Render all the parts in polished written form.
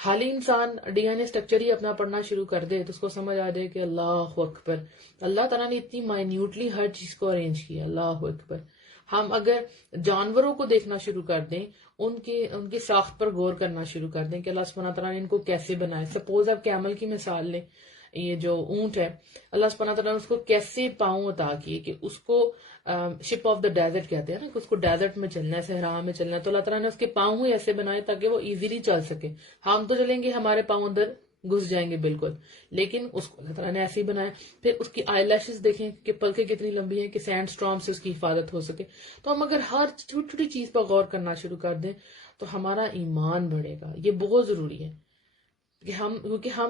حالی انسان D N a structure ہی اپنا پڑھنا شروع کر دے تو اس کو سمجھ آ جائے کہ اللہ اکبر، اللہ تعالیٰ نے اتنی مائنیوٹلی ہر چیز کو ارینج کیا، اللہ اکبر. ہم اگر جانوروں کو دیکھنا شروع کر دیں، ان کی ساخت پر غور کرنا شروع کر دیں کہ اللہ سبحانہ تعالیٰ نے ان کو کیسے بنایا. سپوز آپ کیمل کی مثال لیں، یہ جو اونٹ ہے، اللہ سبحانہ تعالیٰ نے اس کو کیسے پاؤں عطا کیے کہ اس کو شپ آف دا ڈیزرٹ کہتے ہیں نا، کہ اس کو ڈیزرٹ میں چلنا ہے، صحرا میں چلنا ہے، تو اللہ تعالیٰ نے اس کے پاؤں ہی ایسے بنائے تاکہ وہ ایزیلی چل سکے. ہم تو چلیں گے ہمارے پاؤں اندر گھس جائیں گے بالکل، لیکن اس کو اللہ تعالیٰ نے ایسے ہی بنایا. پھر اس کی آئی لیشز دیکھیں کہ پلکیں کتنی لمبی ہیں کہ سینڈ اسٹارم سے اس کی حفاظت ہو سکے. تو ہم اگر ہر چھوٹی چھوٹی چیز پر غور کرنا شروع کر دیں تو ہمارا ایمان بڑھے گا. یہ بہت ضروری ہے کہ کیونکہ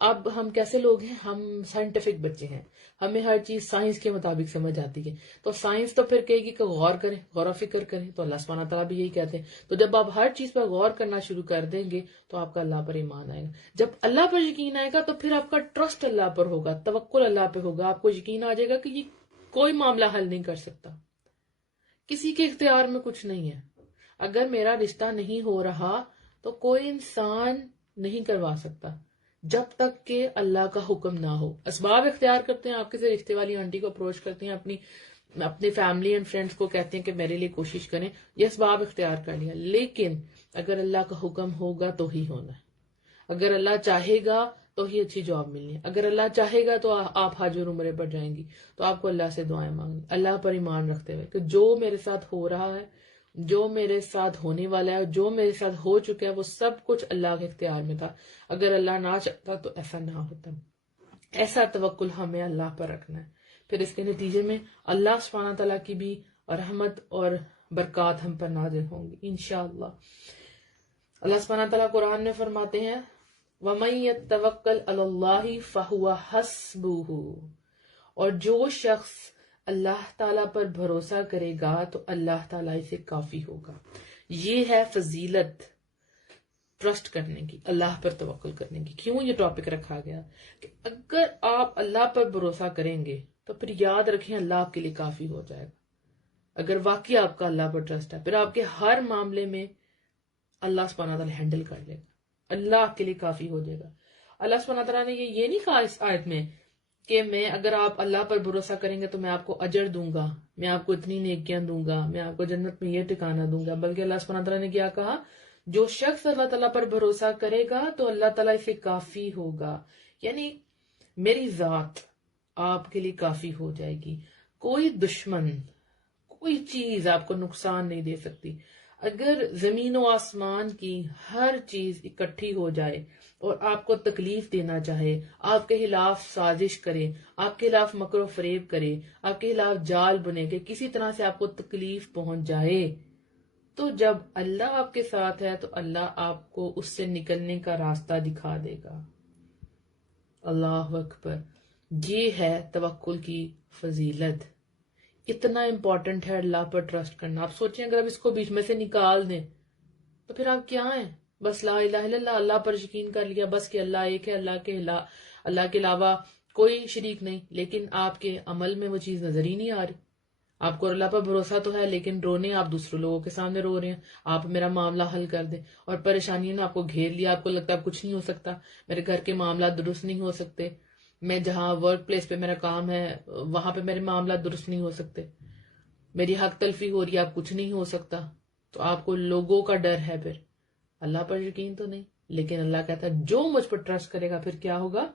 اب ہم کیسے لوگ ہیں، ہم سائنٹیفک بچے ہیں، ہمیں ہر چیز سائنس کے مطابق سمجھ آتی ہے. تو سائنس تو پھر کہے گی کہ غور کریں، غور و فکر کریں، تو اللہ سبحانہ تعالیٰ بھی یہی کہتے ہیں. تو جب آپ ہر چیز پر غور کرنا شروع کر دیں گے تو آپ کا اللہ پر ایمان آئے گا. جب اللہ پر یقین آئے گا تو پھر آپ کا ٹرسٹ اللہ پر ہوگا، توکل اللہ پہ ہوگا. آپ کو یقین آ جائے گا کہ یہ کوئی معاملہ حل نہیں کر سکتا، کسی کے اختیار میں کچھ نہیں ہے. اگر میرا رشتہ نہیں ہو رہا تو کوئی انسان نہیں کروا سکتا جب تک کہ اللہ کا حکم نہ ہو. اسباب اختیار کرتے ہیں، آپ کسی رشتے والی آنٹی کو اپروچ کرتے ہیں، اپنی فیملی اینڈ فرینڈس کو کہتے ہیں کہ میرے لیے کوشش کریں، یہ اسباب اختیار کر لیا. لیکن اگر اللہ کا حکم ہوگا تو ہی ہونا ہے. اگر اللہ چاہے گا تو ہی اچھی جاب ملنی ہے. اگر اللہ چاہے گا تو آپ حج اور عمرے پر جائیں گی. تو آپ کو اللہ سے دعائیں مانگنی، اللہ پر ایمان رکھتے ہوئے کہ جو میرے ساتھ ہو رہا ہے، جو میرے ساتھ ہونے والا ہے، جو میرے ساتھ ہو چکا ہے، وہ سب کچھ اللہ کے اختیار میں تھا. اگر اللہ نہ چاہتا تو ایسا نہ ہوتا. ایسا توکل ہمیں اللہ پر رکھنا ہے. پھر اس کے نتیجے میں اللہ سبحانہ تعالیٰ کی بھی رحمت اور برکات ہم پر نازل ہوں گی انشاءاللہ. اللہ سبحانہ تعالیٰ قرآن میں فرماتے ہیں وَمَن يَتَّوَكَّلْ عَلَى اللَّهِ فَهُوَ حَسْبُهُ، اور جو شخص اللہ تعالیٰ پر بھروسہ کرے گا تو اللہ تعالیٰ اسے کافی ہوگا. یہ ہے فضیلت ٹرسٹ کرنے کی، اللہ پر توکل کرنے کی. کیوں یہ ٹاپک رکھا گیا کہ اگر آپ اللہ پر بھروسہ کریں گے تو پھر یاد رکھیں اللہ آپ کے لیے کافی ہو جائے گا. اگر واقعی آپ کا اللہ پر ٹرسٹ ہے، پھر آپ کے ہر معاملے میں اللہ سبحانہ تعالیٰ ہینڈل کر لے گا، اللہ آپ کے لیے کافی ہو جائے گا. اللہ سبحانہ تعالیٰ نے یہ نہیں کہا اس آیت میں کہ میں اگر آپ اللہ پر بھروسہ کریں گے تو میں آپ کو اجر دوں گا، میں آپ کو اتنی نیکیاں دوں گا، میں آپ کو جنت میں یہ ٹھکانہ دوں گا. بلکہ اللہ سبحانہ تعالیٰ نے کیا کہا، جو شخص اللہ تعالیٰ پر بھروسہ کرے گا تو اللہ تعالیٰ اسے کافی ہوگا. یعنی میری ذات آپ کے لیے کافی ہو جائے گی. کوئی دشمن، کوئی چیز آپ کو نقصان نہیں دے سکتی. اگر زمین و آسمان کی ہر چیز اکٹھی ہو جائے اور آپ کو تکلیف دینا چاہے، آپ کے خلاف سازش کرے، آپ کے خلاف مکر و فریب کرے، آپ کے خلاف جال بنے کہ کسی طرح سے آپ کو تکلیف پہنچ جائے، تو جب اللہ آپ کے ساتھ ہے تو اللہ آپ کو اس سے نکلنے کا راستہ دکھا دے گا. اللہ اکبر. یہ ہے توکل کی فضیلت. اتنا امپورٹنٹ ہے اللہ پر ٹرسٹ کرنا. آپ سوچیں اگر آپ اس کو بیچ میں سے نکال دیں تو پھر آپ کیا ہیں؟ بس لا الہ الا اللہ، اللہ پر یقین کر لیا بس کہ اللہ ایک ہے، اللہ کے علاوہ کوئی شریک نہیں، لیکن آپ کے عمل میں وہ چیز نظر ہی نہیں آ رہی. آپ کو اللہ پر بھروسہ تو ہے لیکن رونے آپ دوسرے لوگوں کے سامنے رو رہے ہیں. آپ میرا معاملہ حل کر دیں، اور پریشانیوں نے آپ کو گھیر لیا، آپ کو لگتا ہے کچھ نہیں ہو سکتا، میرے گھر کے معاملات درست نہیں ہو سکتے، میں جہاں ورک پلیس پہ میرا کام ہے وہاں پہ میرے معاملات درست نہیں ہو سکتے، میری حق تلفی ہو رہی ہے، آپ کچھ نہیں ہو سکتا. تو آپ کو لوگوں کا ڈر ہے، پھر اللہ پر یقین تو نہیں. لیکن اللہ کہتا ہے جو مجھ پر ٹرسٹ کرے گا پھر کیا ہوگا،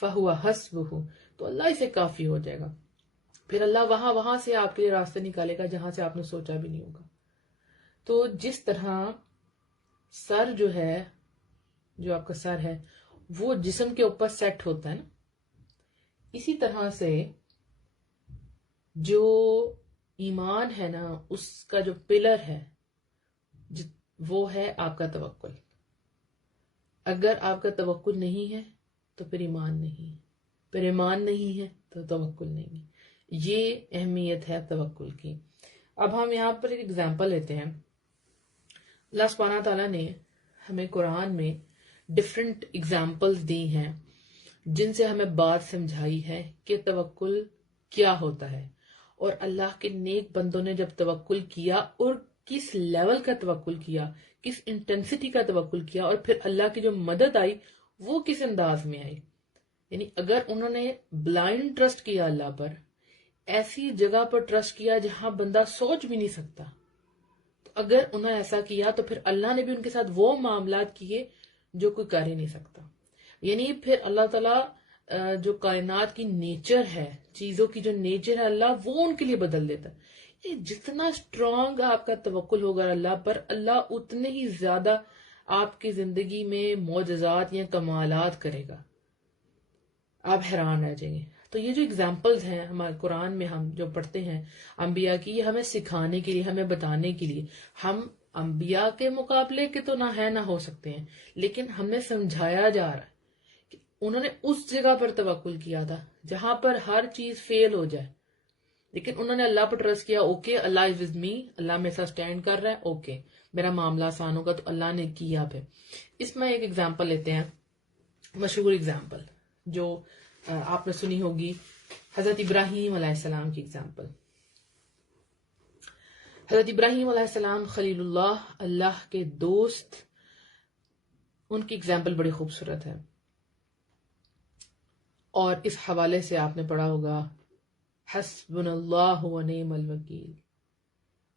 فَهُوَ حَسْبُهُ، تو اللہ اسے کافی ہو جائے گا. پھر اللہ وہاں سے آپ کے لیے راستے نکالے گا جہاں سے آپ نے سوچا بھی نہیں ہوگا. تو جس طرح سر جو ہے، جو آپ کا سر ہے وہ جسم کے اوپر سیٹ ہوتا ہے نا، اسی طرح سے جو ایمان ہے نا اس کا جو پلر ہے وہ ہے آپ کا توکل. اگر آپ کا توکل نہیں ہے تو پھر ایمان نہیں ہے، پھر ایمان نہیں ہے تو توکل نہیں ہے. یہ اہمیت ہے توکل کی. اب ہم یہاں پر ایک ایگزامپل لیتے ہیں. اللہ سبحانہ تعالیٰ نے ہمیں قرآن میں ڈفرینٹ ایگزامپلز دی ہیں جن سے ہمیں بات سمجھائی ہے کہ توکل کیا ہوتا ہے. اور اللہ کے نیک بندوں نے جب توکل کیا اور کس لیول کا توکل کیا، کس انٹینسٹی کا توکل کیا، اور پھر اللہ کی جو مدد آئی وہ کس انداز میں آئی. یعنی اگر انہوں نے بلائنڈ ٹرسٹ کیا اللہ پر، ایسی جگہ پر ٹرسٹ کیا جہاں بندہ سوچ بھی نہیں سکتا، تو اگر انہوں نے ایسا کیا تو پھر اللہ نے بھی ان کے ساتھ وہ معاملات کیے جو کوئی کر ہی نہیں سکتا. یعنی پھر اللہ تعالیٰ جو کائنات کی نیچر ہے، چیزوں کی جو نیچر ہے اللہ وہ ان کے لیے بدل دیتا ہے. جتنا اسٹرانگ آپ کا توکل ہوگا اللہ پر، اللہ اتنے ہی زیادہ آپ کی زندگی میں معجزات یا کمالات کرے گا، آپ حیران رہ جائیں گے. تو یہ جو اگزامپلز ہیں ہمارے قرآن میں ہم جو پڑھتے ہیں انبیاء کی، یہ ہمیں سکھانے کے لیے، ہمیں بتانے کے لیے. ہم انبیاء کے مقابلے کے تو نہ ہے نہ ہو سکتے ہیں، لیکن ہمیں سمجھایا جا رہا ہے کہ انہوں نے اس جگہ پر توکل کیا تھا جہاں پر ہر چیز فیل ہو جائے، لیکن انہوں نے اللہ پر ٹرسٹ کیا. Okay Allah is with me, Allah میرے ساتھ اسٹینڈ کر رہا ہے، اوکے میرا معاملہ آسان ہوگا. تو اللہ نے کیا. پھر اس میں ایک ایگزامپل لیتے ہیں، مشہور ایگزامپل جو آپ نے سنی ہوگی، حضرت ابراہیم علیہ السلام کی ایگزامپل. حضرت ابراہیم علیہ السلام خلیل اللہ، اللہ کے دوست، ان کی ایگزامپل بڑی خوبصورت ہے. اور اس حوالے سے آپ نے پڑھا ہوگا حسبنا اللہ و نعم الوکیل،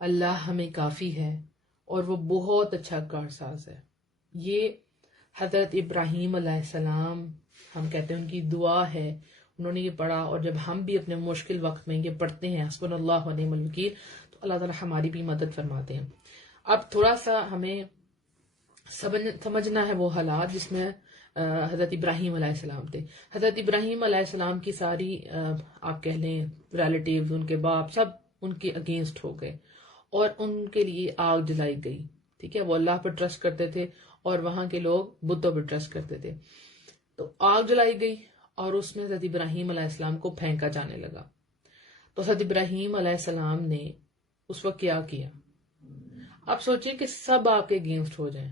اللہ ہمیں کافی ہے اور وہ بہت اچھا کارساز ہے. یہ حضرت ابراہیم علیہ السلام، ہم کہتے ہیں ان کی دعا ہے، انہوں نے یہ پڑھا. اور جب ہم بھی اپنے مشکل وقت میں یہ پڑھتے ہیں حسبنا اللہ و نعم الوکیل، تو اللہ تعالیٰ ہماری بھی مدد فرماتے ہیں. اب تھوڑا سا ہمیں سمجھنا ہے وہ حالات جس میں حضرت ابراہیم علیہ السلام تھے. حضرت ابراہیم علیہ السلام کی ساری آپ کہہ لیں ریلیٹیوز، ان کے باپ، سب ان کے اگینسٹ ہو گئے اور ان کے لیے آگ جلائی گئی. ٹھیک ہے، وہ اللہ پر ٹرسٹ کرتے تھے اور وہاں کے لوگ بتوں پر ٹرسٹ کرتے تھے. تو آگ جلائی گئی اور اس میں حضرت ابراہیم علیہ السلام کو پھینکا جانے لگا. تو حضرت ابراہیم علیہ السلام نے اس وقت کیا کیا؟ آپ سوچیں کہ سب آپ کے اگینسٹ ہو جائیں،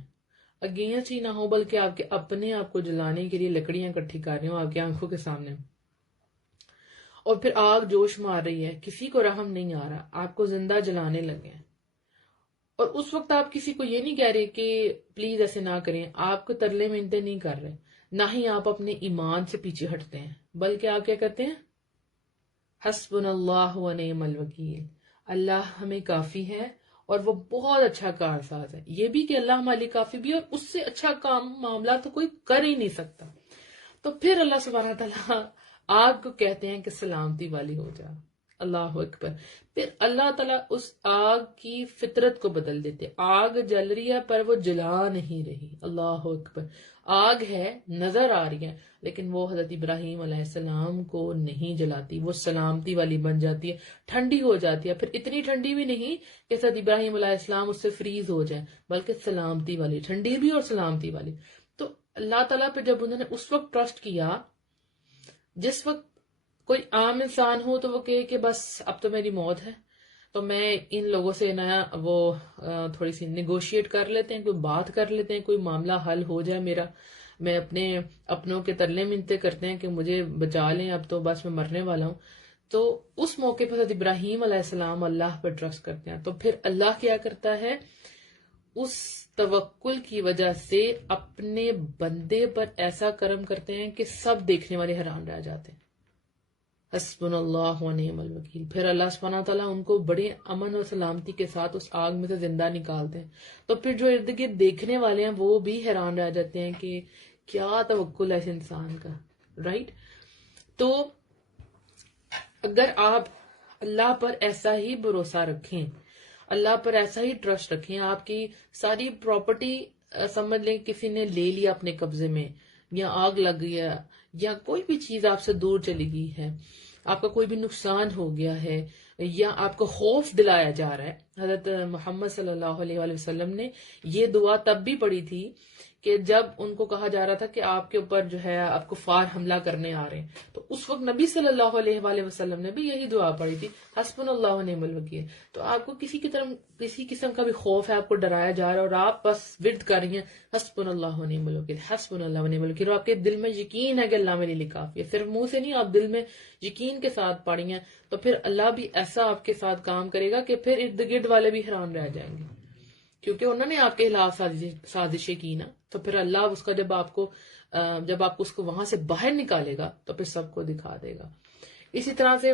اگینسٹ ہی نہ ہو بلکہ آپ کے اپنے آپ کو جلانے کے لیے لکڑیاں اکٹھی کر رہے ہوں آپ کی آنکھوں کے سامنے، اور پھر آگ جوش مار رہی ہے، کسی کو رحم نہیں آ رہا، آپ کو زندہ جلانے لگے ہیں. اور اس وقت آپ کسی کو یہ نہیں کہہ رہے کہ پلیز ایسے نہ کریں، آپ کو ترلے منتیں نہیں کر رہے، نہ ہی آپ اپنے ایمان سے پیچھے ہٹتے ہیں، بلکہ آپ کیا کرتے ہیں؟ حسبنا اللہ و نعم الوکیل، اللہ ہمیں کافی ہے اور وہ بہت اچھا کارساز ہے. یہ بھی کہ اللہ ہمارے لیے کافی بھی ہے اور اس سے اچھا کام معاملہ تو کوئی کر ہی نہیں سکتا. تو پھر اللہ سبحانہ تعالیٰ آگ کو کہتے ہیں کہ سلامتی والی ہو جا. اللہ اکبر. پھر اللہ تعالیٰ اس آگ کی فطرت کو بدل دیتے. آگ جل رہی ہے پر وہ جلا نہیں رہی. اللہ اکبر. آگ ہے، نظر آ رہی ہے، لیکن وہ حضرت ابراہیم علیہ السلام کو نہیں جلاتی، وہ سلامتی والی بن جاتی ہے، ٹھنڈی ہو جاتی ہے. پھر اتنی ٹھنڈی بھی نہیں کہ حضرت ابراہیم علیہ السلام اس سے فریز ہو جائے، بلکہ سلامتی والی، ٹھنڈی بھی اور سلامتی والی. تو اللہ تعالیٰ پہ جب انہوں نے اس وقت ٹرسٹ کیا، جس وقت کوئی عام انسان ہو تو وہ کہے کہ بس اب تو میری موت ہے، تو میں ان لوگوں سے نیا وہ تھوڑی سی نیگوشیٹ کر لیتے ہیں، کوئی بات کر لیتے ہیں، کوئی معاملہ حل ہو جائے میرا، میں اپنوں کے ترلے منتے کرتے ہیں کہ مجھے بچا لیں، اب تو بس میں مرنے والا ہوں. تو اس موقع پر حضرت ابراہیم علیہ السلام اللہ پر ٹرسٹ کرتے ہیں. تو پھر اللہ کیا کرتا ہے؟ اس توکل کی وجہ سے اپنے بندے پر ایسا کرم کرتے ہیں کہ سب دیکھنے والے حیران رہ جاتے ہیں. حسبنا اللہ و نعم الوکیل. پھر اللہ سبحانہ تعالیٰ ان کو بڑے امن اور سلامتی کے ساتھ اس آگ میں سے زندہ نکالتے ہیں. تو پھر جو ارد گرد دیکھنے والے ہیں وہ بھی حیران رہ جاتے ہیں کہ کیا توکل ہے اس انسان کا. رائٹ. تو اگر آپ اللہ پر ایسا ہی بھروسہ رکھیں، اللہ پر ایسا ہی ٹرسٹ رکھیں، آپ کی ساری پراپرٹی سمجھ لیں کسی نے لے لیا اپنے قبضے میں، یا آگ لگ گیا، یا کوئی بھی چیز آپ سے دور چلی گئی ہے، آپ کا کوئی بھی نقصان ہو گیا ہے، یا آپ کو خوف دلایا جا رہا ہے. حضرت محمد صلی اللہ علیہ وآلہ وسلم نے یہ دعا تب بھی پڑھی تھی کہ جب ان کو کہا جا رہا تھا کہ آپ کے اوپر جو ہے آپ کفار حملہ کرنے آ رہے ہیں، تو اس وقت نبی صلی اللہ علیہ وآلہ وسلم نے بھی یہی دعا پڑھی تھی، حسبنا اللہ و نعم الوکیل۔ تو آپ کو کسی قسم کا بھی خوف ہے، آپ کو ڈرایا جا رہا ہے اور آپ بس ورد کر رہی ہیں حسبنا اللہ و نعم الوکیل، حسبنا اللہ و نعم الوکیل، اور آپ کے دل میں یقین ہے کہ اللہ میرے لیے کافی ہے، صرف منہ سے نہیں، آپ دل میں یقین کے ساتھ پڑھی ہیں، تو پھر اللہ بھی ایسا آپ کے ساتھ کام کرے گا کہ پھر ارد گرد والے بھی حیران رہ جائیں گے، کیونکہ انہوں نے آپ کے خلاف سازشیں کی نا۔ تو پھر اللہ اس کا جب آپ کو اس کو وہاں سے باہر نکالے گا تو پھر سب کو دکھا دے گا۔ اسی طرح سے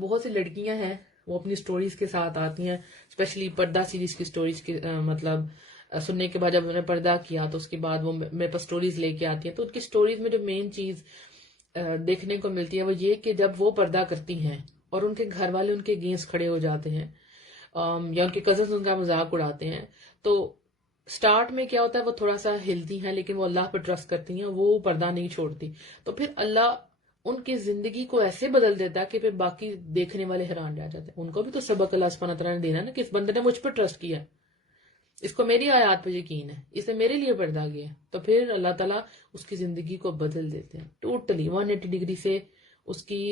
بہت سی لڑکیاں ہیں وہ اپنی سٹوریز کے ساتھ آتی ہیں، اسپیشلی پردہ سیریز کی سٹوریز کے مطلب سننے کے بعد جب انہوں نے پردہ کیا تو اس کے بعد وہ میرے پاس سٹوریز لے کے آتی ہیں، تو ان کی سٹوریز میں جو مین چیز دیکھنے کو ملتی ہے وہ یہ کہ جب وہ پردہ کرتی ہیں اور ان کے گھر والے ان کے اگینسٹ کھڑے ہو جاتے ہیں یا ان کے کزنز ان کا مذاق اڑاتے ہیں، تو سٹارٹ میں کیا ہوتا ہے وہ تھوڑا سا ہلتی ہیں، لیکن وہ اللہ پر ٹرسٹ کرتی ہیں، وہ پردہ نہیں چھوڑتی، تو پھر اللہ ان کی زندگی کو ایسے بدل دیتا ہے کہ پھر باقی دیکھنے والے حیران رہ جاتے ہیں۔ ان کو بھی تو سبق اللہ سبحانہ تعالیٰ نے دینا نا کہ اس بندے نے مجھ پر ٹرسٹ کیا ہے، اس کو میری آیات پہ یقین ہے، اس نے میرے لیے پردہ کیا ہے، تو پھر اللہ تعالیٰ اس کی زندگی کو بدل دیتے ہیں ٹوٹلی 180 ڈگری سے، اس کی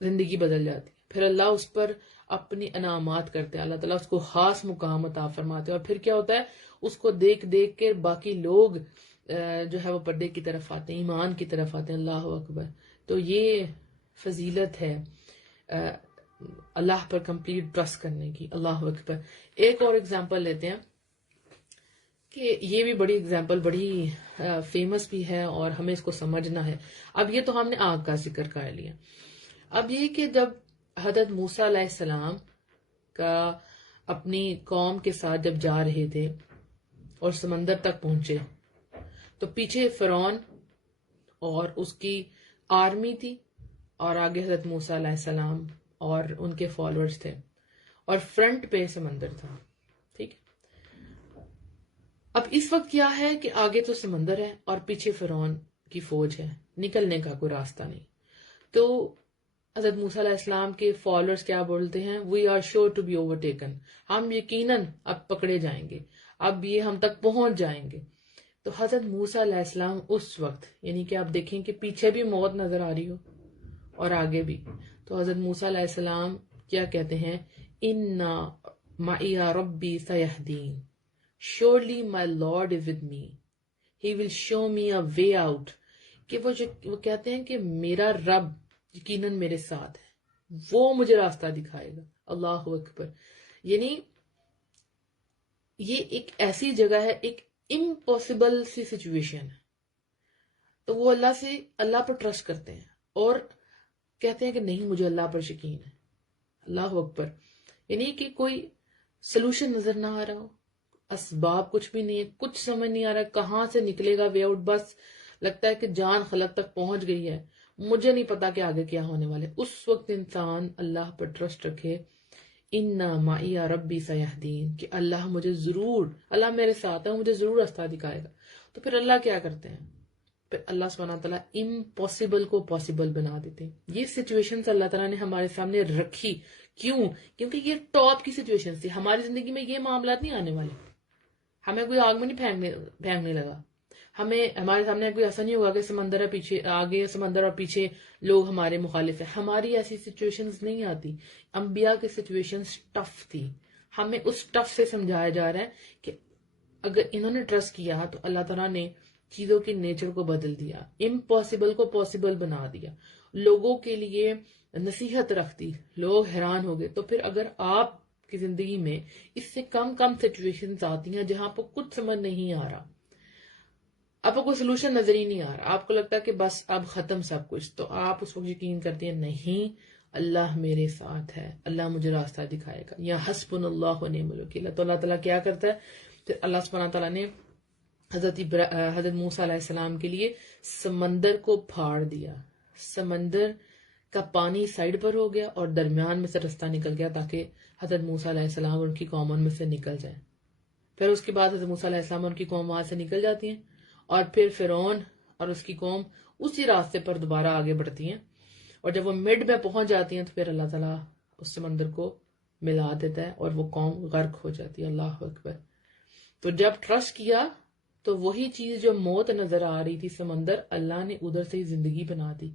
زندگی بدل جاتی ہے، پھر اللہ اس پر اپنی انعامات کرتے ہیں، اللہ تعالیٰ اس کو خاص مقام عطا فرماتے ہیں، اور پھر کیا ہوتا ہے اس کو دیکھ دیکھ کے باقی لوگ جو ہے وہ پردے کی طرف آتے ہیں، ایمان کی طرف آتے ہیں۔ اللہ اکبر۔ تو یہ فضیلت ہے اللہ پر کمپلیٹ ٹرسٹ کرنے کی۔ اللہ اکبر۔ ایک اور اگزامپل لیتے ہیں کہ یہ بھی بڑی اگزامپل بڑی فیمس بھی ہے اور ہمیں اس کو سمجھنا ہے۔ اب یہ تو ہم نے آگ کا ذکر کر لیا، اب یہ کہ جب حضرت موسیٰ علیہ السلام کا اپنی قوم کے ساتھ جب جا رہے تھے اور سمندر تک پہنچے تو پیچھے فرعون اور اس کی آرمی تھی اور آگے حضرت موسیٰ علیہ السلام اور ان کے فالوورز تھے، اور فرنٹ پہ سمندر تھا، ٹھیک ہے۔ اب اس وقت کیا ہے کہ آگے تو سمندر ہے اور پیچھے فرعون کی فوج ہے، نکلنے کا کوئی راستہ نہیں، تو حضرت موسیٰ علیہ السلام کے فالوورز کیا بولتے ہیں، we are sure to be overtaken, ہم یقیناً اب پکڑے جائیں گے، اب یہ ہم تک پہنچ جائیں گے۔ تو حضرت موسیٰ علیہ السلام اس وقت، یعنی کہ آپ دیکھیں کہ پیچھے بھی موت نظر آ رہی ہو اور آگے بھی، تو حضرت موسیٰ علیہ السلام کیا کہتے ہیں، اِنَّا مَعِیَ رَبِّی سَیَہْدِینِ، surely my Lord is with me, he will show me a way out، کہ وہ کہتے ہیں کہ میرا رب یقیناً میرے ساتھ ہے، وہ مجھے راستہ دکھائے گا۔ اللہ اکبر۔ یعنی یہ ایک ایسی جگہ ہے، ایک امپاسبل سی سچویشن ہے، تو وہ اللہ پر ٹرسٹ کرتے ہیں اور کہتے ہیں کہ نہیں مجھے اللہ پر یقین ہے۔ اللہ اکبر۔ یعنی کہ کوئی سلوشن نظر نہ آ رہا ہو، اسباب کچھ بھی نہیں ہے، کچھ سمجھ نہیں آ رہا ہے کہاں سے نکلے گا وے آؤٹ، بس لگتا ہے کہ جان خلق تک پہنچ گئی ہے، مجھے نہیں پتا کہ آگے کیا ہونے والے۔ اس وقت انسان اللہ پر ٹرسٹ رکھے، اِنَّا مَعِیَ رَبِّی سَیَہْدِینِ، کہ اللہ مجھے ضرور، اللہ میرے ساتھ ہے، مجھے ضرور راستہ دکھائے گا۔ تو پھر اللہ کیا کرتے ہیں، پھر اللہ سبحانہ تعالیٰ امپاسبل کو پاسبل بنا دیتے ہیں۔ یہ سچویشنز اللہ تعالیٰ نے ہمارے سامنے رکھی، کیوں؟ کیونکہ یہ ٹاپ کی سچویشنز تھی، ہماری زندگی میں یہ معاملات نہیں آنے والے، ہمیں کوئی آگ میں نہیں پھینکنے لگا، ہمارے سامنے کوئی ایسا نہیں ہوگا کہ سمندر ہے پیچھے، آگے سمندر اور پیچھے لوگ ہمارے مخالف ہیں، ہماری ایسی سچویشنز نہیں آتی۔ انبیاء کی سچویشنز ٹف تھی، ہمیں اس ٹف سے سمجھایا جا رہا ہے کہ اگر انہوں نے ٹرسٹ کیا تو اللہ تعالیٰ نے چیزوں کی نیچر کو بدل دیا، امپاسبل کو پاسبل بنا دیا، لوگوں کے لیے نصیحت رکھ دی، لوگ حیران ہو گئے۔ تو پھر اگر آپ کی زندگی میں اس سے کم سچویشنز آتی ہیں جہاں پر کچھ سمجھ نہیں آ رہا، آپ کو کوئی سلوشن نظر ہی نہیں آ رہا، آپ کو لگتا ہے کہ بس اب ختم سب کچھ، تو آپ اس وقت یقین کرتے ہیں نہیں اللہ میرے ساتھ ہے، اللہ مجھے راستہ دکھائے گا، یا حسبنا اللہ و نعم الوکیل۔ تو اللہ تعالیٰ کیا کرتا ہے، پھر اللہ سبحانہ تعالیٰ نے حضرت موسیٰ علیہ السلام کے لیے سمندر کو پھاڑ دیا، سمندر کا پانی سائڈ پر ہو گیا اور درمیان میں سے راستہ نکل گیا تاکہ حضرت موسیٰ علیہ السلام اور ان کی قوم ان میں سے نکل جائیں۔ پھر اس کے بعد حضرت موسیٰ علیہ السلام اور ان کی قوم وہاں سے نکل جاتی ہیں، اور پھر فرعون اور اس کی قوم اسی راستے پر دوبارہ آگے بڑھتی ہیں، اور جب وہ مڈ میں پہنچ جاتی ہیں تو پھر اللہ تعالیٰ اس سمندر کو ملا دیتا ہے اور وہ قوم غرق ہو جاتی ہے۔ اللہ اکبر۔ تو جب ٹرسٹ کیا تو وہی چیز جو موت نظر آ رہی تھی سمندر، اللہ نے ادھر سے ہی زندگی بنا دی،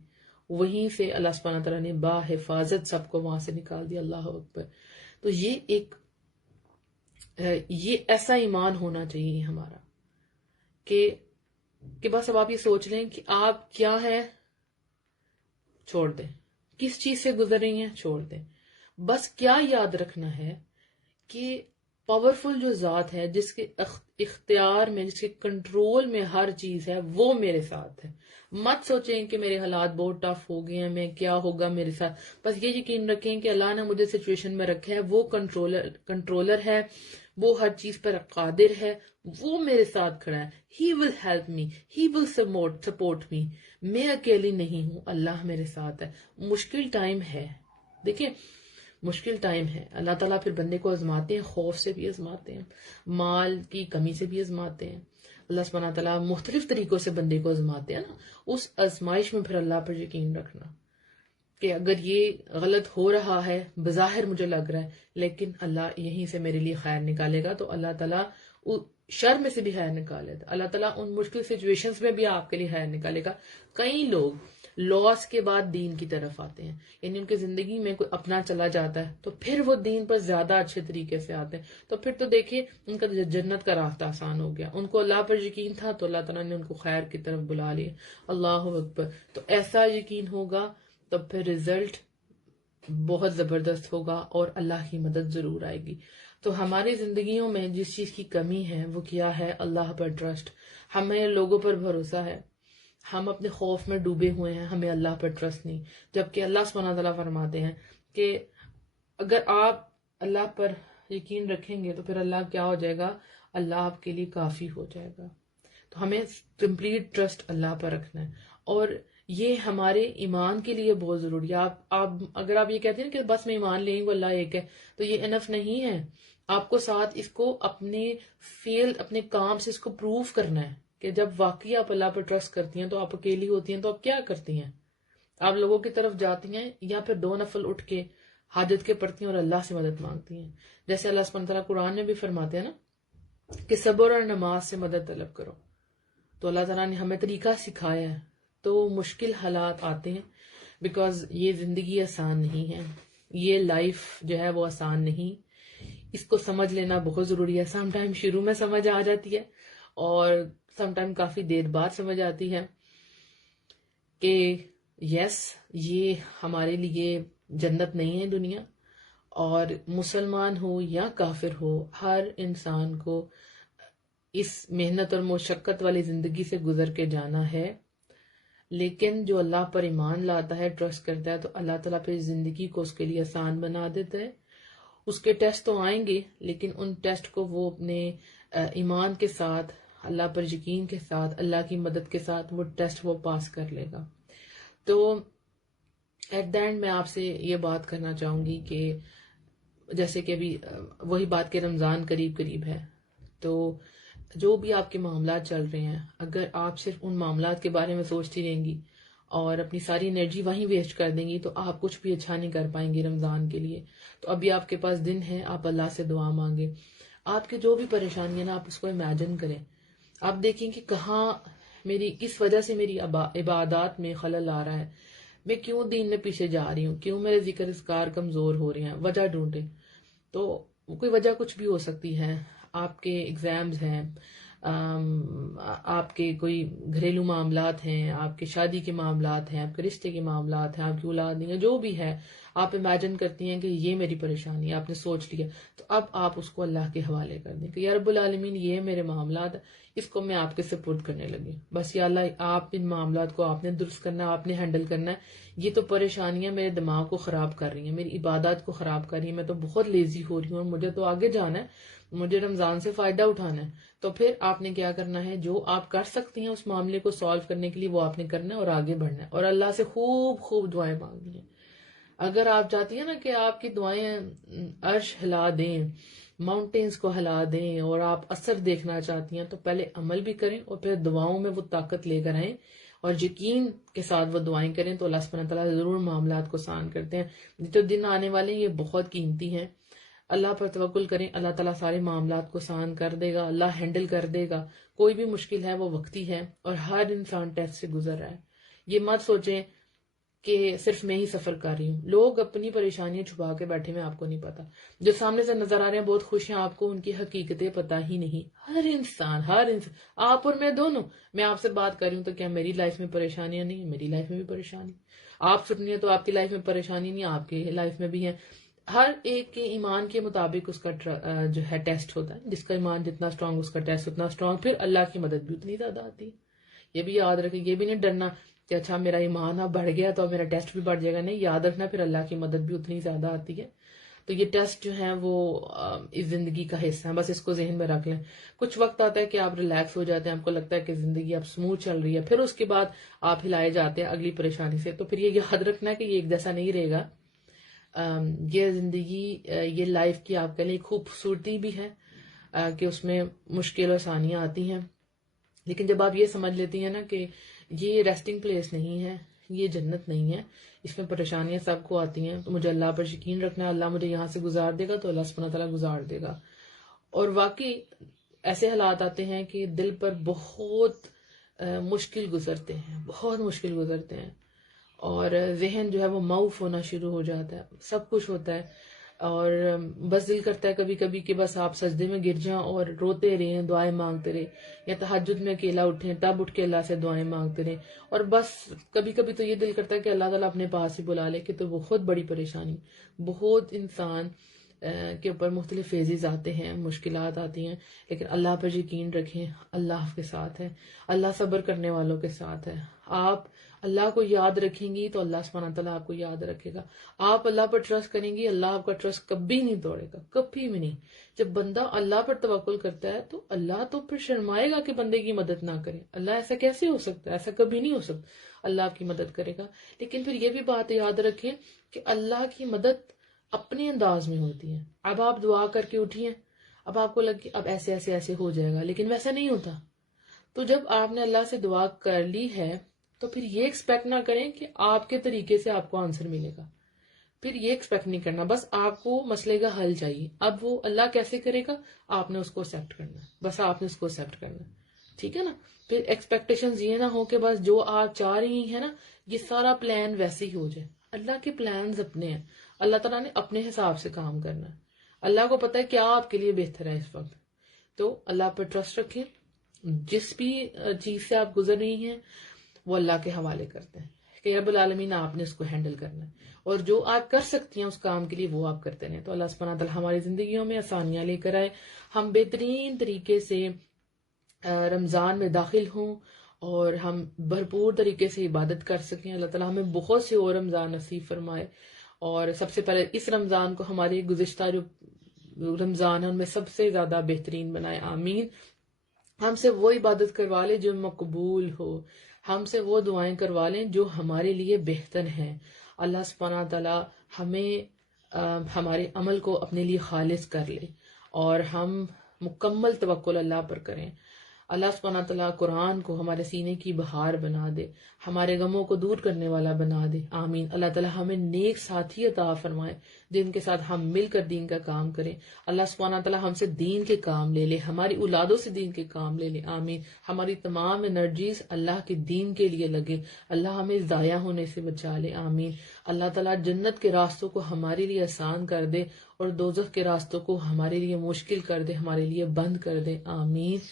وہیں سے اللہ سبحانہ تعالیٰ نے با حفاظت سب کو وہاں سے نکال دیا. اللہ اکبر. تو یہ ایسا ایمان ہونا چاہیے ہمارا کہ بس اب آپ یہ سوچ لیں کہ آپ کیا ہے، چھوڑ دیں، کس چیز سے گزر رہی ہیں چھوڑ دیں. بس کیا یاد رکھنا ہے کہ پاورفل جو ذات ہے، جس کے اختیار میں، جس کے کنٹرول میں ہر چیز ہے، وہ میرے ساتھ ہے. مت سوچیں کہ میرے حالات بہت ٹف ہو گئے ہیں، میں کیا ہوگا میرے ساتھ. بس یہ یقین رکھیں کہ اللہ نے مجھے سچویشن میں رکھا ہے، وہ کنٹرولر ہے، وہ ہر چیز پر قادر ہے، وہ میرے ساتھ کھڑا ہے. He will help me, he will support me. میں اکیلی نہیں ہوں، اللہ میرے ساتھ ہے. مشکل ٹائم ہے، دیکھیں مشکل ٹائم ہے، اللہ تعالیٰ پھر بندے کو آزماتے ہیں، خوف سے بھی آزماتے ہیں، مال کی کمی سے بھی آزماتے ہیں. اللہ سبحانہ تعالیٰ مختلف طریقوں سے بندے کو آزماتے ہیں نا. اس آزمائش میں پھر اللہ پر یقین رکھنا کہ اگر یہ غلط ہو رہا ہے، بظاہر مجھے لگ رہا ہے، لیکن اللہ یہیں سے میرے لیے خیر نکالے گا. تو اللہ تعالیٰ شر میں سے بھی خیر نکالے گا، اللہ تعالیٰ ان مشکل سچویشنز میں بھی آپ کے لیے خیر نکالے گا. کئی لوگ لاس کے بعد دین کی طرف آتے ہیں، یعنی ان کی زندگی میں کوئی اپنا چلا جاتا ہے تو پھر وہ دین پر زیادہ اچھے طریقے سے آتے ہیں. تو پھر تو دیکھیں ان کا جنت کا راستہ آسان ہو گیا. ان کو اللہ پر یقین تھا تو اللہ تعالیٰ نے ان کو خیر کی طرف بلا لیا. اللہ اکبر. تو ایسا یقین ہوگا تو پھر رزلٹ بہت زبردست ہوگا اور اللہ کی مدد ضرور آئے گی. تو ہماری زندگیوں میں جس چیز کی کمی ہے وہ کیا ہے؟ اللہ پر ٹرسٹ. ہمیں لوگوں پر بھروسہ ہے، ہم اپنے خوف میں ڈوبے ہوئے ہیں، ہمیں اللہ پر ٹرسٹ نہیں. جبکہ اللہ سبحانہ تعالیٰ فرماتے ہیں کہ اگر آپ اللہ پر یقین رکھیں گے تو پھر اللہ کیا ہو جائے گا؟ اللہ آپ کے لیے کافی ہو جائے گا. تو ہمیں کمپلیٹ ٹرسٹ اللہ پر رکھنا ہے، اور یہ ہمارے ایمان کے لیے بہت ضروری ہے. اگر آپ یہ کہتے ہیں کہ بس میں ایمان لیں گے اللہ ایک ہے، تو یہ انف نہیں ہے. آپ کو ساتھ اس کو اپنے کام سے اس کو پروف کرنا ہے کہ جب واقعی آپ اللہ پر ٹرسٹ کرتی ہیں تو آپ اکیلی ہوتی ہیں تو آپ کیا کرتی ہیں؟ آپ لوگوں کی طرف جاتی ہیں یا پھر 2 نفل اٹھ کے حاجت کے پڑھتی ہیں اور اللہ سے مدد مانگتی ہیں. جیسے اللہ سبحانہ تعالیٰ قرآن میں بھی فرماتے ہیں نا کہ صبر اور نماز سے مدد طلب کرو. تو اللہ تعالیٰ نے ہمیں طریقہ سکھایا ہے. تو مشکل حالات آتے ہیں بیکاز یہ زندگی آسان نہیں ہے، یہ لائف جو ہے وہ آسان نہیں. اس کو سمجھ لینا بہت ضروری ہے. سم ٹائم شروع میں سمجھ آ جاتی ہے اور سم ٹائم کافی دیر بعد سمجھ آتی ہے کہ یس یہ ہمارے لیے جنت نہیں ہے دنیا. اور مسلمان ہو یا کافر ہو، ہر انسان کو اس محنت اور مشقت والی زندگی سے گزر کے جانا ہے. لیکن جو اللہ پر ایمان لاتا ہے، ٹرسٹ کرتا ہے، تو اللہ تعالیٰ پھر زندگی کو اس کے لیے آسان بنا دیتا ہے. اس کے ٹیسٹ تو آئیں گے لیکن ان ٹیسٹ کو وہ اپنے ایمان کے ساتھ، اللہ پر یقین کے ساتھ، اللہ کی مدد کے ساتھ وہ ٹیسٹ وہ پاس کر لے گا. تو ایٹ دا اینڈ میں آپ سے یہ بات کرنا چاہوں گی کہ جیسے کہ ابھی وہی بات کہ رمضان قریب قریب ہے، تو جو بھی آپ کے معاملات چل رہے ہیں، اگر آپ صرف ان معاملات کے بارے میں سوچتی رہیں گی اور اپنی ساری انرجی وہیں ویسٹ کر دیں گی تو آپ کچھ بھی اچھا نہیں کر پائیں گی رمضان کے لیے. تو ابھی آپ کے پاس دن ہے، آپ اللہ سے دعا مانگیں. آپ کی جو بھی پریشانی ہے نا، آپ اس کو امیجن کریں. آپ دیکھیں کہ کہاں کس وجہ سے میری عبادات میں خلل آ رہا ہے، میں کیوں دین میں پیچھے جا رہی ہوں، کیوں میرے ذکر اذکار کمزور ہو رہے ہیں. وجہ ڈھونڈیں. تو کوئی وجہ کچھ بھی ہو سکتی ہے. آپ کے ایگزامز ہیں، آپ کے کوئی گھریلو معاملات ہیں، آپ کے شادی کے معاملات ہیں، آپ کے رشتے کے معاملات ہیں، آپ کی اولاد نہیں ہے، جو بھی ہے آپ امیجن کرتی ہیں کہ یہ میری پریشانی ہے، آپ نے سوچ لیا. تو اب آپ اس کو اللہ کے حوالے کر دیں کہ یا رب العالمین یہ میرے معاملات، اس کو میں آپ کے سپورٹ کرنے لگی. بس یا اللہ آپ ان معاملات کو آپ نے درست کرنا ہے، آپ نے ہینڈل کرنا ہے. یہ تو پریشانیاں میرے دماغ کو خراب کر رہی ہیں، میری عبادات کو خراب کر رہی ہیں، میں تو بہت لیزی ہو رہی ہوں اور مجھے تو آگے جانا ہے، مجھے رمضان سے فائدہ اٹھانا ہے. تو پھر آپ نے کیا کرنا ہے؟ جو آپ کر سکتی ہیں اس معاملے کو سالو کرنے کے لیے وہ آپ نے کرنا ہے اور آگے بڑھنا ہے اور اللہ سے خوب خوب دعائیں مانگنی ہیں. اگر آپ چاہتی ہیں نا کہ آپ کی دعائیں عرش ہلا دیں، ماؤنٹینز کو ہلا دیں، اور آپ اثر دیکھنا چاہتی ہیں، تو پہلے عمل بھی کریں اور پھر دعاؤں میں وہ طاقت لے کر آئیں اور یقین کے ساتھ وہ دعائیں کریں تو اللہ سبحانہ تعالیٰ ضرور معاملات کو آسان کرتے ہیں. جو دن آنے والے ہیں یہ بہت قیمتی ہیں. اللہ پر توکل کریں، اللہ تعالیٰ سارے معاملات کو آسان کر دے گا، اللہ ہینڈل کر دے گا. کوئی بھی مشکل ہے وہ وقتی ہے، اور ہر انسان ٹیسٹ سے گزر رہا ہے. یہ مت سوچیں کہ صرف میں ہی سفر کر رہی ہوں. لوگ اپنی پریشانیاں چھپا کے بیٹھے میں آپ کو نہیں پتا. جو سامنے سے نظر آ رہے ہیں بہت خوش ہیں، آپ کو ان کی حقیقتیں پتا ہی نہیں. ہر انسان آپ اور میں دونوں. میں آپ سے بات کر رہی ہوں تو کیا میری لائف میں پریشانیاں نہیں ہیں؟ میری لائف میں بھی پریشانی. آپ سن رہی ہیں تو آپ کی لائف میں پریشانی نہیں، آپ کی لائف میں بھی ہے. ہر ایک کے ایمان کے مطابق اس کا جو ہے ٹیسٹ ہوتا ہے. جس کا ایمان جتنا اسٹرانگ اس کا ٹیسٹ اتنا اسٹرانگ. پھر اللہ کی مدد بھی اتنی زیادہ آتی ہے. یہ بھی یاد رکھیں، یہ بھی نہیں ڈرنا کہ اچھا میرا ایمان اب بڑھ گیا تو میرا ٹیسٹ بھی بڑھ جائے گا. نہیں، یاد رکھنا پھر اللہ کی مدد بھی اتنی زیادہ آتی ہے. تو یہ ٹیسٹ جو ہیں وہ اس زندگی کا حصہ ہے، بس اس کو ذہن میں رکھ لیں. کچھ وقت آتا ہے کہ آپ ریلیکس ہو جاتے ہیں، آپ کو لگتا ہے کہ زندگی اب سموتھ چل رہی ہے، پھر اس کے بعد آپ ہلائے جاتے ہیں اگلی پریشانی سے. تو پھر یہ یاد رکھنا ہے کہ یہ ایک جیسا نہیں رہے گا. یہ زندگی، یہ لائف کی آپ کے لیے خوبصورتی بھی ہے کہ اس میں مشکل و آسانیاں آتی ہیں. لیکن جب آپ یہ سمجھ لیتی ہیں نا کہ یہ ریسٹنگ پلیس نہیں ہے، یہ جنت نہیں ہے، اس میں پریشانیاں سب کو آتی ہیں، تو مجھے اللہ پر یقین رکھنا ہے. اللہ مجھے یہاں سے گزار دے گا تو اللہ سبحانہ تعالیٰ گزار دے گا. اور واقعی ایسے حالات آتے ہیں کہ دل پر بہت مشکل گزرتے ہیں، بہت مشکل گزرتے ہیں، اور ذہن جو ہے وہ معوف ہونا شروع ہو جاتا ہے. سب کچھ ہوتا ہے اور بس دل کرتا ہے کبھی کبھی کہ بس آپ سجدے میں گر جائیں اور روتے رہیں، دعائیں مانگتے رہیں، یا تہجد میں اکیلا اٹھیں تب اٹھ کے اللہ سے دعائیں مانگتے رہیں. اور بس کبھی کبھی تو یہ دل کرتا ہے کہ اللہ تعالیٰ اپنے پاس ہی بلا لے. کہ تو بہت بڑی پریشانی، بہت انسان کے اوپر مختلف فیزز آتے ہیں، مشکلات آتی ہیں، لیکن اللہ پر یقین رکھیں، اللہ آپ کے ساتھ ہے. اللہ صبر کرنے والوں کے ساتھ ہے. آپ اللہ کو یاد رکھیں گی تو اللہ سبحانہ تعالیٰ آپ کو یاد رکھے گا. آپ اللہ پر ٹرسٹ کریں گی، اللہ آپ کا ٹرسٹ کبھی نہیں توڑے گا، کبھی بھی نہیں. جب بندہ اللہ پر توکل کرتا ہے تو اللہ تو پھر شرمائے گا کہ بندے کی مدد نہ کرے. اللہ ایسا کیسے ہو سکتا ہے؟ ایسا کبھی نہیں ہو سکتا. اللہ آپ کی مدد کرے گا. لیکن پھر یہ بھی بات یاد رکھیں کہ اللہ کی مدد اپنے انداز میں ہوتی ہے. اب آپ دعا کر کے اٹھی ہیں، اب آپ کو لگے اب ایسے ایسے ایسے ہو جائے گا، لیکن ویسا نہیں ہوتا. تو جب آپ نے اللہ سے دعا کر لی ہے تو پھر یہ ایکسپیکٹ نہ کریں کہ آپ کے طریقے سے آپ کو آنسر ملے گا. پھر یہ ایکسپیکٹ نہیں کرنا. بس آپ کو مسئلے کا حل چاہیے. اب وہ اللہ کیسے کرے گا آپ نے اس کو ایکسپٹ کرنا ہے. بس آپ نے اس کو ایکسپٹ کرنا ہے. ٹھیک ہے نا. پھر ایکسپیکٹیشنز یہ نہ ہو کہ بس جو آپ چاہ رہی ہیں نا یہ سارا پلان ویسے ہی ہو جائے. اللہ کے پلانز اپنے ہیں. اللہ تعالیٰ نے اپنے حساب سے کام کرنا ہے. اللہ کو پتہ ہے کیا آپ کے لیے بہتر ہے اس وقت. تو اللہ پر ٹرسٹ رکھیں. جس بھی چیز سے آپ گزر رہی ہیں وہ اللہ کے حوالے کرتے ہیں کہ رب العالمین آپ نے اس کو ہینڈل کرنا ہے، اور جو آپ کر سکتی ہیں اس کام کے لیے وہ آپ کرتے رہیں. تو اللہ سبحانہ تعالیٰ ہماری زندگیوں میں آسانیاں لے کر آئے، ہم بہترین طریقے سے رمضان میں داخل ہوں اور ہم بھرپور طریقے سے عبادت کر سکیں. اللہ تعالیٰ ہمیں بہت سے اور رمضان نصیب فرمائے، اور سب سے پہلے اس رمضان کو ہماری گزشتہ جو رمضان ہے ان میں سب سے زیادہ بہترین بنائے. آمین. ہم سے وہ عبادت کروا لے جو مقبول ہو، ہم سے وہ دعائیں کروا لیں جو ہمارے لیے بہتر ہیں. اللہ سبحانہ تعالیٰ ہمیں ہمارے عمل کو اپنے لیے خالص کر لے اور ہم مکمل توکل اللہ پر کریں. اللہ سبحانہ تعالیٰ قرآن کو ہمارے سینے کی بہار بنا دے، ہمارے غموں کو دور کرنے والا بنا دے. آمین. اللہ تعالیٰ ہمیں نیک ساتھی عطا فرمائے جن کے ساتھ ہم مل کر دین کا کام کریں. اللہ سبحانہ تعالیٰ ہم سے دین کے کام لے لے، ہماری اولادوں سے دین کے کام لے لے. آمین. ہماری تمام انرجیز اللہ کے دین کے لیے لگے. اللہ ہمیں ضائع ہونے سے بچا لے. آمین. اللہ تعالیٰ جنت کے راستوں کو ہمارے لیے آسان کر دے اور دوزخ کے راستوں کو ہمارے لیے مشکل کر دے، ہمارے لیے بند کر دے. آمین.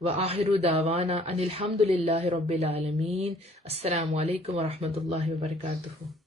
وآخر دعوانا ان الحمد للہ رب العالمین. السلام علیکم ورحمۃ اللہ وبرکاتہ.